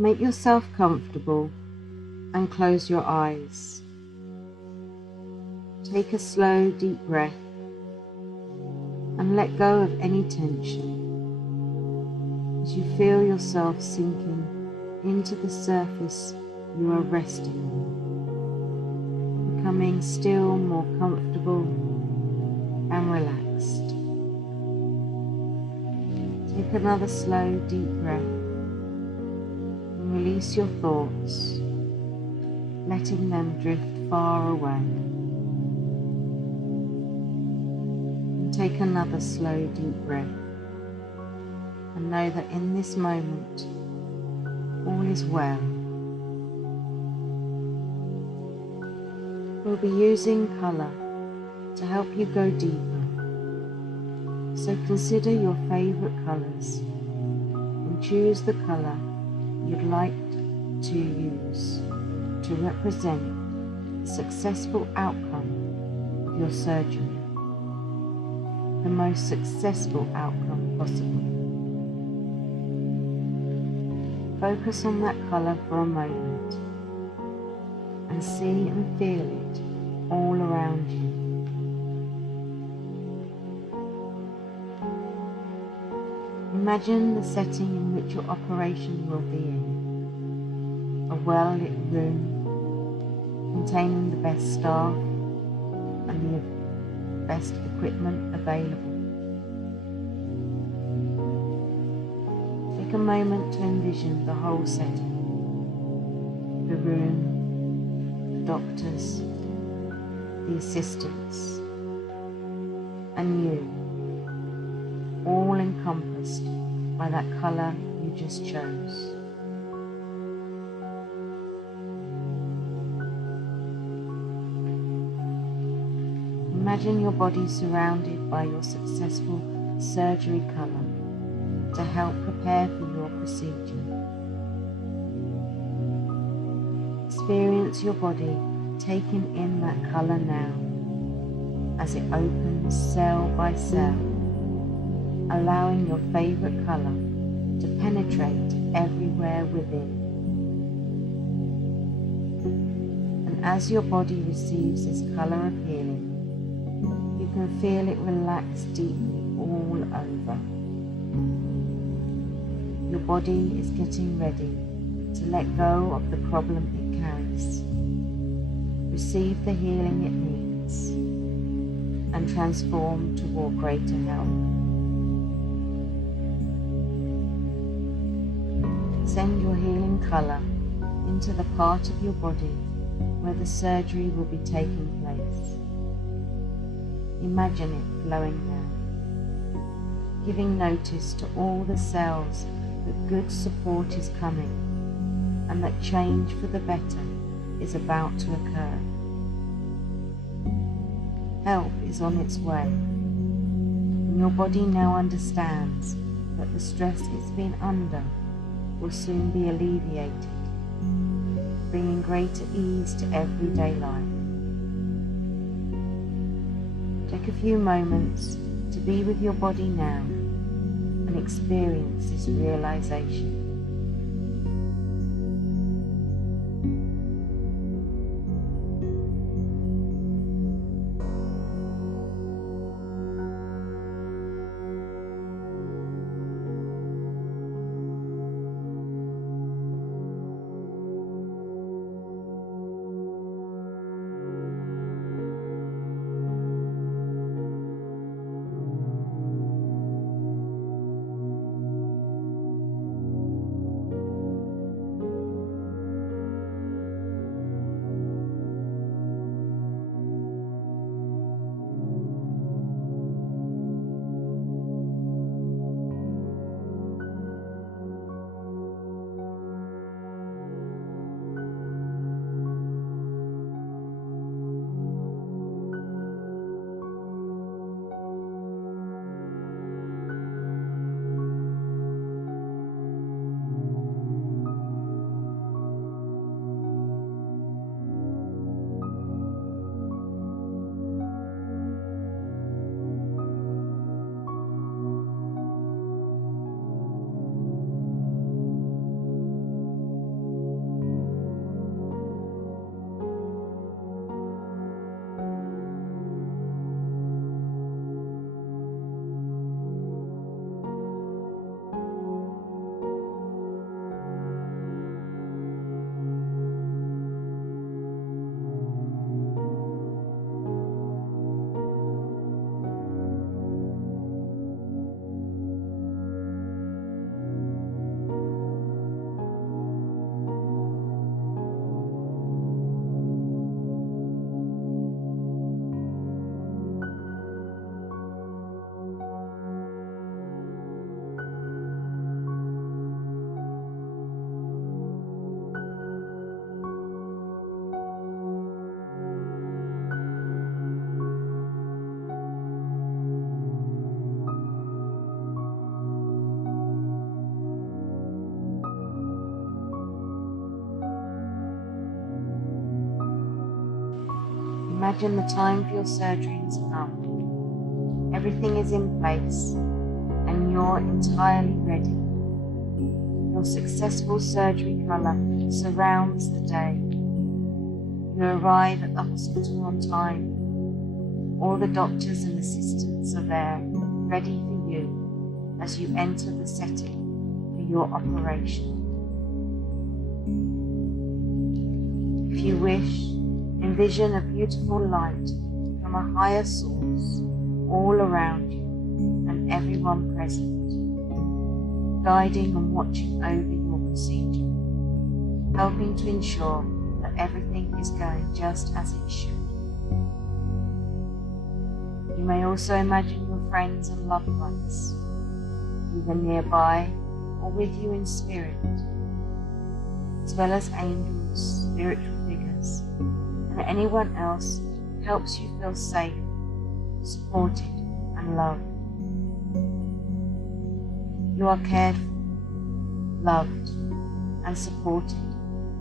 Make yourself comfortable and close your eyes. Take a slow, deep breath and let go of any tension as you feel yourself sinking into the surface you are resting on, becoming still more comfortable and relaxed. Take another slow, deep breath and release your thoughts, letting them drift far away. And take another slow, deep breath and know that in this moment, all is well. We'll be using colour to help you go deeper. So consider your favourite colours and choose the colour you'd like to use to represent the successful outcome of your surgery, the most successful outcome possible. Focus on that colour for a moment and see and feel it all around you. Imagine the setting in which your operation will be in. A well-lit room containing the best staff and the best equipment available. Take a moment to envision the whole setting. The room, the doctors, the assistants, and you, all encompassed by that colour you just chose. Imagine your body surrounded by your successful surgery colour to help prepare for your procedure. Experience your body taking in that colour now as it opens cell by cell, allowing your favourite colour to penetrate everywhere within. And as your body receives this colour of healing, you can feel it relax deeply all over. Your body is getting ready to let go of the problem it carries, receive the healing it needs, and transform toward greater health. Send your healing colour into the part of your body where the surgery will be taking place. Imagine it flowing now, giving notice to all the cells that good support is coming and that change for the better is about to occur. Help is on its way, and your body now understands that the stress it's been under will soon be alleviated, bringing greater ease to everyday life. Take a few moments to be with your body now and experience this realization. Imagine the time for your surgery has come. Everything is in place and you're entirely ready. Your successful surgery colour surrounds the day. You arrive at the hospital on time. All the doctors and assistants are there, ready for you as you enter the setting for your operation. If you wish, envision a beautiful light from a higher source all around you and everyone present, guiding and watching over your procedure, helping to ensure that everything is going just as it should. You may also imagine your friends and loved ones, either nearby or with you in spirit, as well as angels, spiritual figures, and anyone else who helps you feel safe, supported, and loved. You are cared for, loved, and supported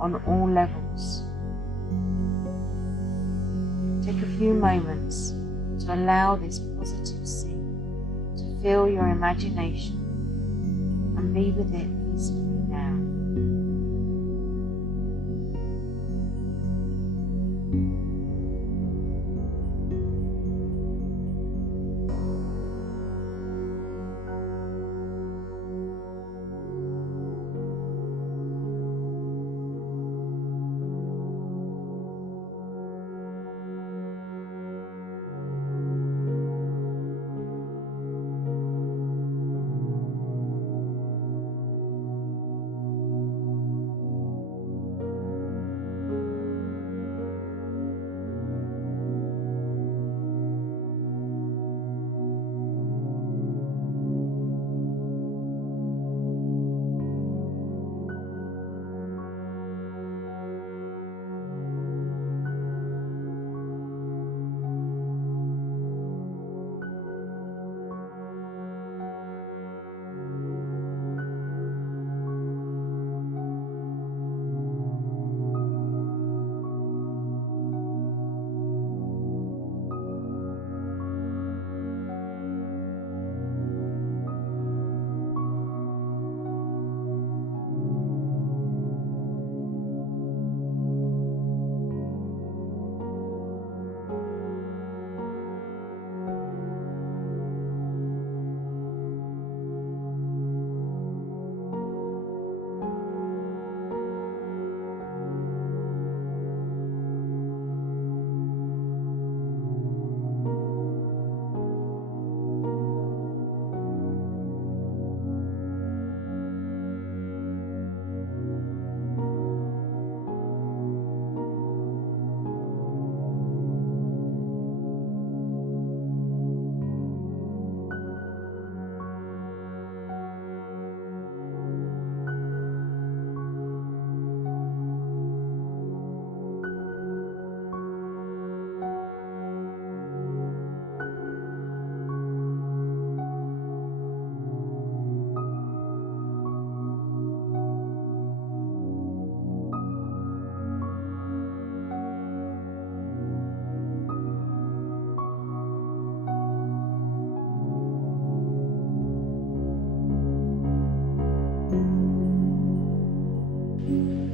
on all levels. Take a few moments to allow this positive scene to fill your imagination and be with it peacefully now.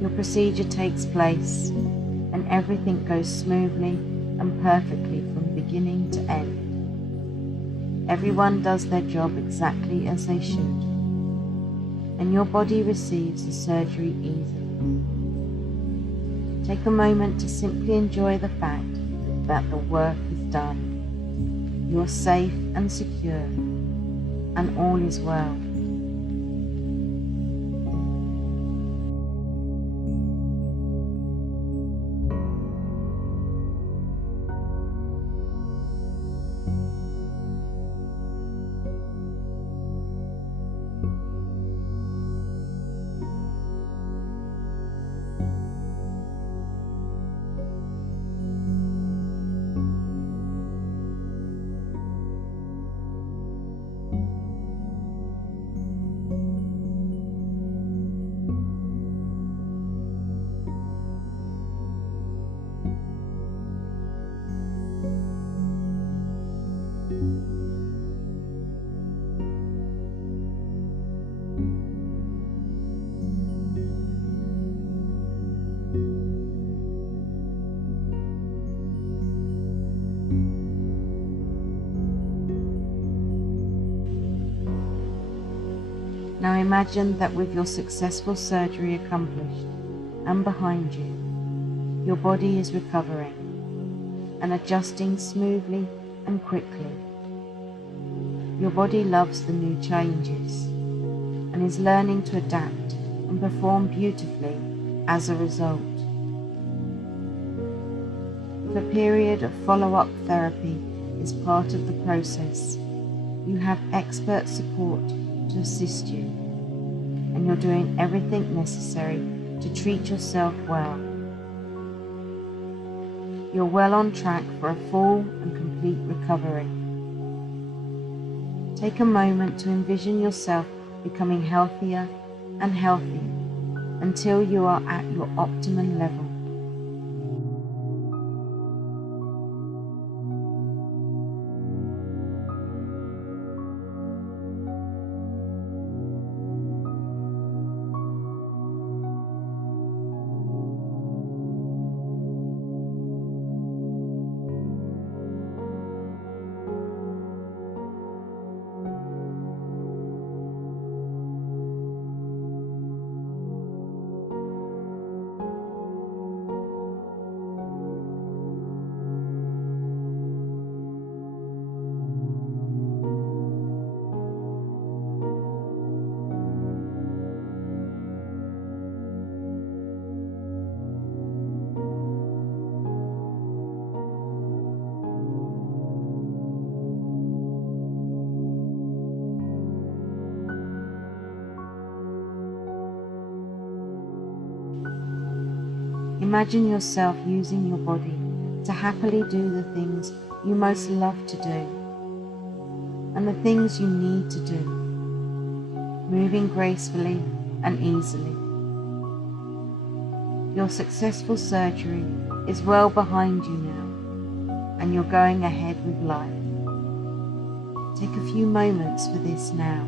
Your procedure takes place and everything goes smoothly and perfectly from beginning to end. Everyone does their job exactly as they should, and your body receives the surgery easily. Take a moment to simply enjoy the fact that the work is done. You are safe and secure, and all is well. Now imagine that with your successful surgery accomplished and behind you, your body is recovering and adjusting smoothly and quickly. Your body loves the new changes and is learning to adapt and perform beautifully as a result. If a period of follow-up therapy is part of the process, you have expert support to assist you, and you're doing everything necessary to treat yourself well. You're well on track for a full and complete recovery. Take a moment to envision yourself becoming healthier and healthier until you are at your optimum level. Imagine yourself using your body to happily do the things you most love to do and the things you need to do, moving gracefully and easily. Your successful surgery is well behind you now, and you're going ahead with life. Take a few moments for this now.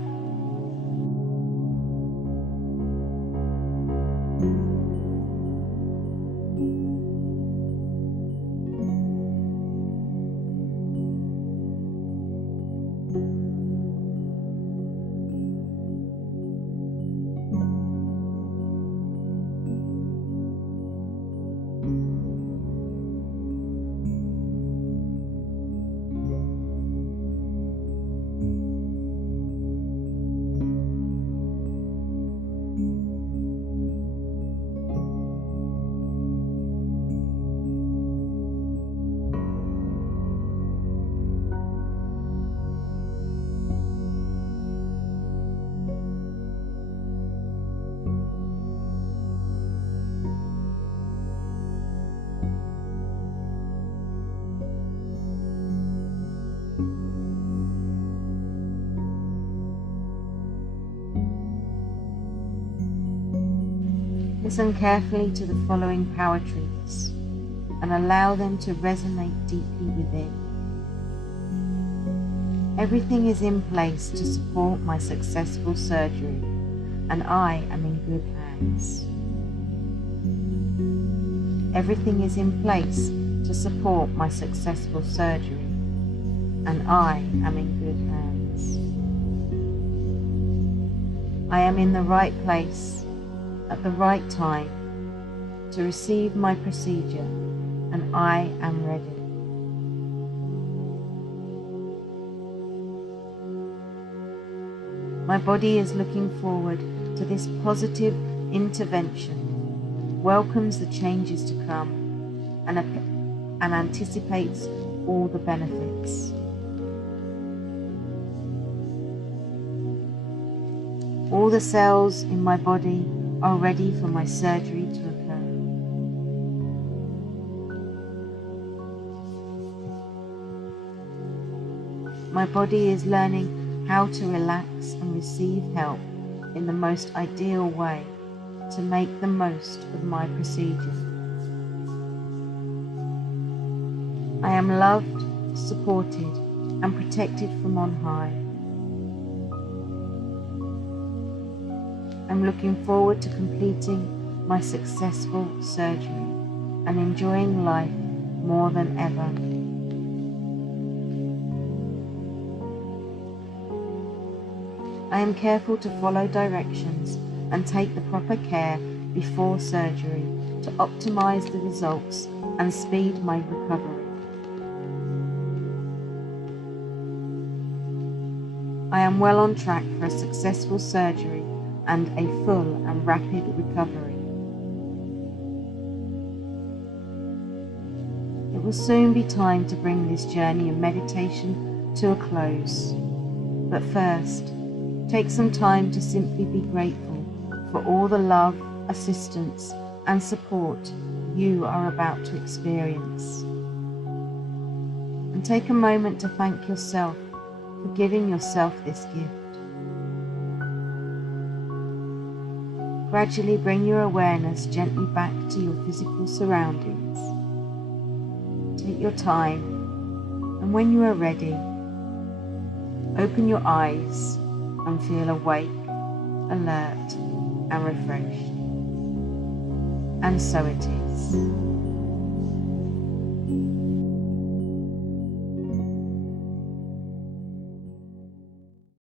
Listen carefully to the following power truths and allow them to resonate deeply within. Everything is in place to support my successful surgery, and I am in good hands. Everything is in place to support my successful surgery, and I am in good hands. I am in the right place at the right time to receive my procedure, and I am ready. My body is looking forward to this positive intervention, welcomes the changes to come, and anticipates all the benefits. All the cells in my body are ready for my surgery to occur. My body is learning how to relax and receive help in the most ideal way to make the most of my procedure. I am loved, supported, and protected from on high. I'm looking forward to completing my successful surgery and enjoying life more than ever. I am careful to follow directions and take the proper care before surgery to optimize the results and speed my recovery. I am well on track for a successful surgery and a full and rapid recovery. It will soon be time to bring this journey of meditation to a close. But first, take some time to simply be grateful for all the love, assistance, and support you are about to experience. And take a moment to thank yourself for giving yourself this gift. Gradually bring your awareness gently back to your physical surroundings. Take your time, and when you are ready, open your eyes and feel awake, alert, and refreshed. And so it is.